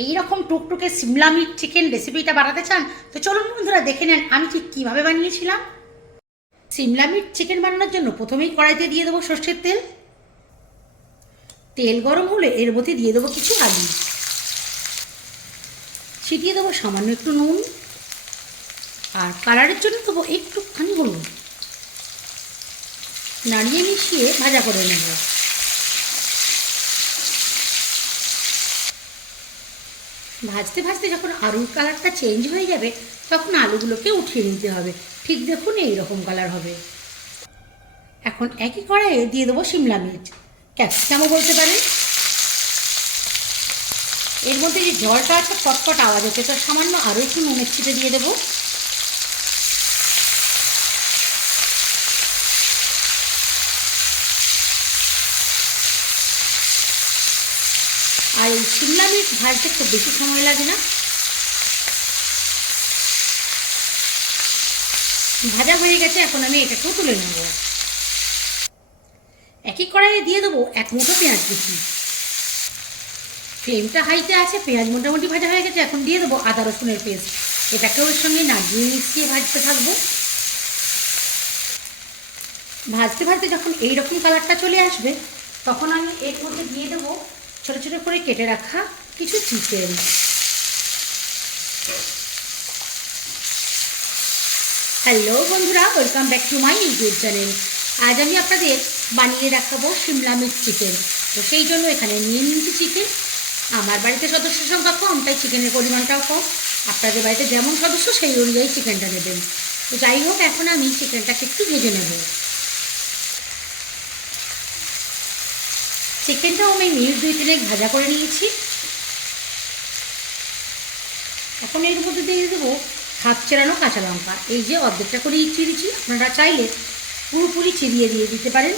এই রকম টুকটুকে সিমলা মির্চ চিকেন রেসিপিটা বানাতে চান তো চলুন বন্ধুরা দেখে নেন আমি ঠিক কীভাবে বানিয়েছিলাম। সিমলা মির্চ চিকেন বানানোর জন্য প্রথমেই কড়াইতে দিয়ে দেবো সর্ষের তেল। তেল গরম হলে এর মধ্যে দিয়ে দেবো কিছু আলু, ছিটিয়ে দেবো সামান্য একটু নুন, আর কালারের জন্য দেবো একটুখানি হলুদ। নাড়িয়ে মিশিয়ে ভাজা করে নেব। ভাজতে ভাজতে যখন আলুর কালারটা চেঞ্জ হয়ে যাবে তখন আলুগুলোকে উঠিয়ে নিতে হবে। ঠিক দেখুন এই রকম কালার হবে। এখন একই কড়াইয়ে দিয়ে দেবো সিমলা মির্চ, ক্যাপসিকামও বলতে পারেন। এর মধ্যে যে জলটা আছে ফটফট আওয়াজ হচ্ছে, তো সামান্য আরও একটু নুনের ছিটে দিয়ে দেবো। আর এই সিমলা মির্চ ভাজতে খুব বেশি সময় লাগে না। ভাজা হয়ে গেছে, এখন আমি এটাকেও তুলে নেব। একই কড়াইয়ে দিয়ে দেবো এক মুঠো পেঁয়াজ কুচি। ফ্লেমটা হাইতে আছে, পেঁয়াজ মোটামুটি ভাজা হয়ে গেছে। এখন দিয়ে দেবো আদা রসুনের পেস্ট। এটাকেও এর সঙ্গে নাড়িয়ে মিশিয়ে ভাজতে থাকবো। ভাজতে ভাজতে যখন এইরকম কালারটা চলে আসবে তখন আমি এর মধ্যে দিয়ে দেবো ছোটো ছোটো করে কেটে রাখা কিছু চিকেন। হ্যালো বন্ধুরা, welcome back to my YouTube channel. আজ আমি আপনাদের বানিয়ে দেখাবো সিমলা মির্চ চিকেন। তো সেই জন্য এখানে নিয়ে নিয়েছি চিকেন। আমার বাড়িতে সদস্য সংখ্যা কম, তাই চিকেনের পরিমাণটাও কম। আপনাদের বাড়িতে যেমন সদস্য সেই অনুযায়ী চিকেনটা নেবেন। তো যাই হোক, এখন আমি চিকেনটাকে একটু ভেজে নেব। চিকেনটাও আমি মিনিট 2-3 ভাজা করে নিয়েছি। এখন এর মধ্যে দিয়ে দেবো হাফ চেরানো কাঁচা লঙ্কা। এই যে অর্ধেকটা করে চিরিয়েছি, আপনারা চাইলে পুরোপুরি চিরিয়ে দিয়ে দিতে পারেন।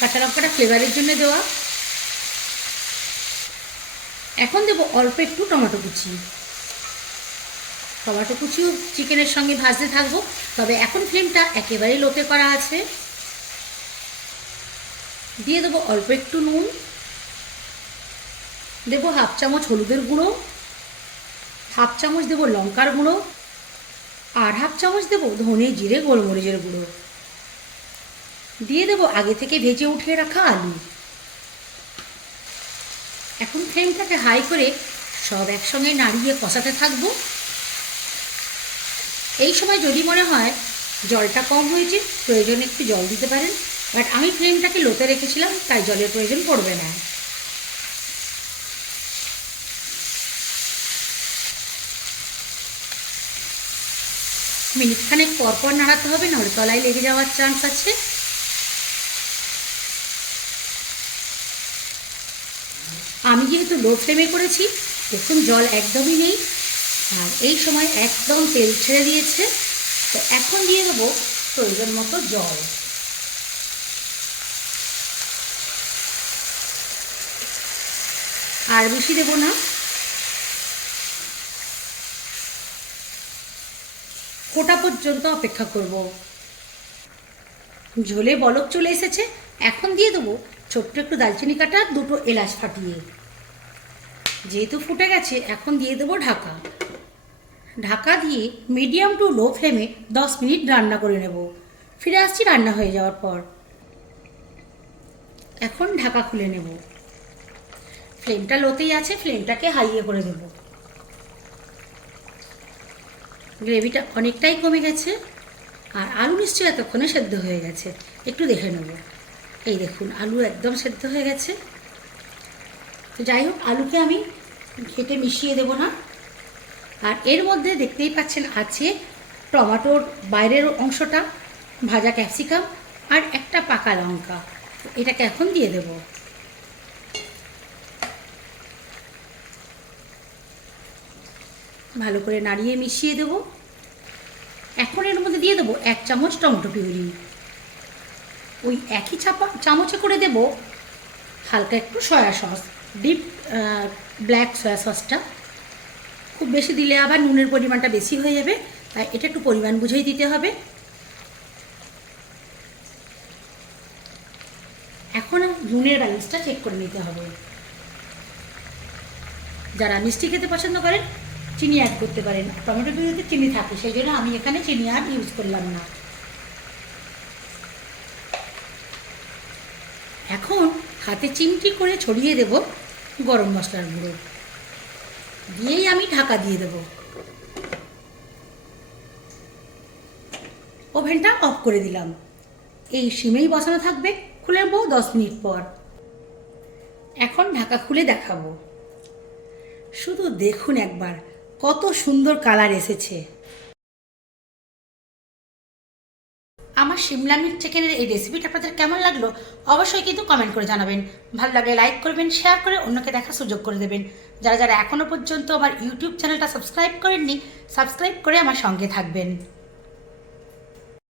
কাঁচা লঙ্কাটা ফ্লেভারের জন্য দেওয়া। এখন দেবো অল্প একটু টমেটো কুচি। টমেটো কুচিও চিকেনের সঙ্গে ভাজতে থাকবো, তবে এখন ফ্লেমটা একেবারে লোতে করা আছে। দিয়ে দেবো অল্প একটু নুন, দেবো হাফ চামচ হলুদের গুঁড়ো, হাফ চামচ দেবো লঙ্কার গুঁড়ো, আর হাফ চামচ দেবো ধনে জিরে গোলমরিচের গুঁড়ো। দিয়ে দেবো আগে থেকে ভেজে উঠিয়ে রাখা আলু। এখন ফ্লেমটাকে হাই করে সব একসঙ্গে নাড়িয়ে কষাতে থাকবো। এই সময় যদি মনে হয় জলটা কম হয়েছে, প্রয়োজনে একটু জল দিতে পারেন, বাট আমি ফ্লেমটাকে লোতে রেখেছিলাম তাই জলের প্রয়োজন পড়বে না। মিনিটখানেক পরপর নাড়াতে হবে, নাহলে তলায় লেগে যাওয়ার চান্স আছে। আমি যেহেতু লো ফ্লেমে করেছি, দেখুন জল একদমই নেই, আর এই সময় একদম তেল ছেড়ে দিয়েছে। তো এখন দিয়ে দেবো প্রয়োজন মতো জল। আর বেশি দেবো না। ফোটা পর্যন্ত অপেক্ষা করব। ঝোলে বলক চলে এসেছে, এখন দিয়ে দেবো ছোট্ট একটু দারচিনি কাটা, 2টো এলাচ ফাটিয়ে। যেহেতু ফুটে গেছে, এখন দিয়ে দেবো ঢাকা। ঢাকা দিয়ে মিডিয়াম টু লো ফ্লেমে 10 মিনিট রান্না করে নেব। ফিরে আসছি রান্না হয়ে যাওয়ার পর। এখন ঢাকা খুলে নেব। ফ্লেমটা লোতেই আছে, ফ্লেমটাকে হাইয়ে করে দেব। গ্রেভিটা অনেকটাই কমে গেছে, আর আলু নিশ্চয়ই এতক্ষণে সেদ্ধ হয়ে গেছে। একটু দেখে নেব। এই দেখুন আলু একদম সেদ্ধ হয়ে গেছে। তো যাই হোক, আলুকে আমি ঘেটে মিশিয়ে দেব না। আর এর মধ্যে দেখতেই পাচ্ছেন আছে টমেটোর বাইরের অংশটা, ভাজা ক্যাপসিকাম, আর একটা পাকা লঙ্কা। এটাকে এখন দিয়ে দেব। ভালো করে নাড়িয়ে মিশিয়ে দেব। এখন এর মধ্যে দিয়ে দেবো 1 চামচ টমেটো পিউরি। ওই একই চামচে করে দেব হালকা একটু soya sauce, deep black soya সসটা। খুব বেশি দিলে আবার নুনের পরিমাণটা বেশি হয়ে যাবে, তাই এটা একটু পরিমাণ বুঝেই দিতে হবে। এখন নুনের ব্যালেন্সটা চেক করে নিতে হবে। যারা মিষ্টি খেতে পছন্দ করেন চিনি অ্যাড করতে পারেন। টমেটো পিউরিতে চিনি থাকে, সেই জন্য আমি এখানে চিনি আর ইউজ করলাম না। এখন হাতে চিমটি করে ছড়িয়ে দেব গরম মশলার গুঁড়ো, দিয়েই আমি ঢাকা দিয়ে দেব। ওভেনটা অফ করে দিলাম। এই সিমেই বসানো থাকবে, খুলে নেবো 10 মিনিট পর। এখন ঢাকা খুলে দেখাবো। শুধু দেখুন একবার কত সুন্দর কালার এসেছে। আমার সিমলা মির্চ চিকেনের এই রেসিপিটা আপনাদের কেমন লাগলো অবশ্যই কিন্তু কমেন্ট করে জানাবেন। ভালো লাগলে লাইক করবেন, শেয়ার করে অন্যকে দেখার সুযোগ করে দেবেন। যারা যারা এখনও পর্যন্ত আমার ইউটিউব চ্যানেলটা সাবস্ক্রাইব করেননি, সাবস্ক্রাইব করে আমার সঙ্গে থাকবেন।